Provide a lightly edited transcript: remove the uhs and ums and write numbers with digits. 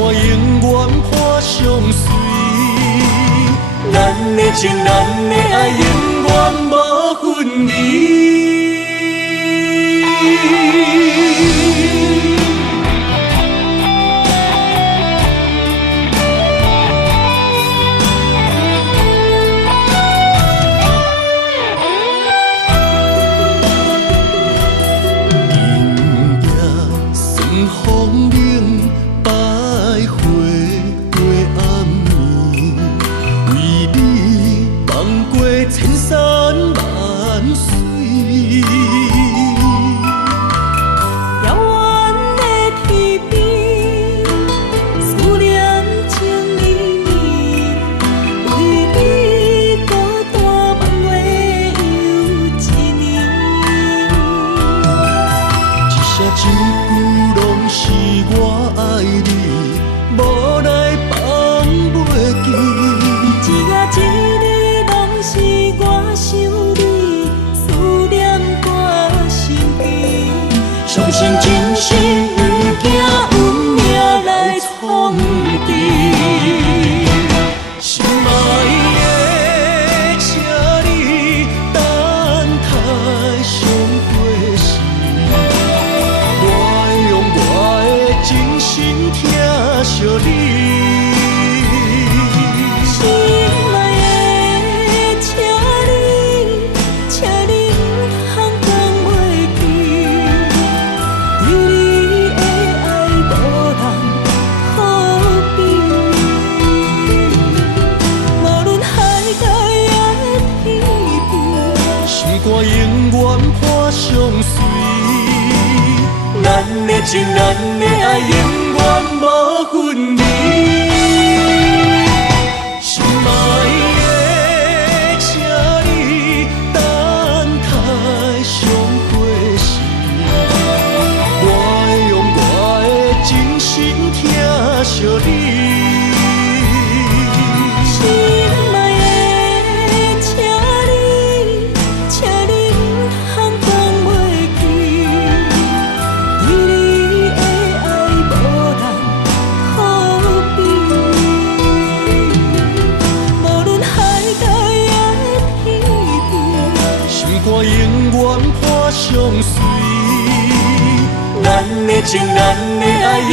永远破相随。咱的情，咱的爱，永远无分离。风铃百花过暗暝，为你放过千山万水。遥远的天边，思念情绵绵，为你孤单梦话又一年。一声一句拢是我爱你，无来放袂记。一夜一日拢是我想你，思念挂心间。相信真心不惊运命来创治。心爱的，请你等待上过时。我用我的真心疼惜你。心爱的，请你不通讲袂记，对你的爱无人可比。无论海角也天边，心肝永远破相随。咱的情，咱的爱，永远无分离。心爱的，请你等待上过时。我会用我的真心疼惜你。心爱的，请你不通讲袂记，对你的爱无人可比。无论海角也天边，心肝永远破相随。咱的情，咱的爱，永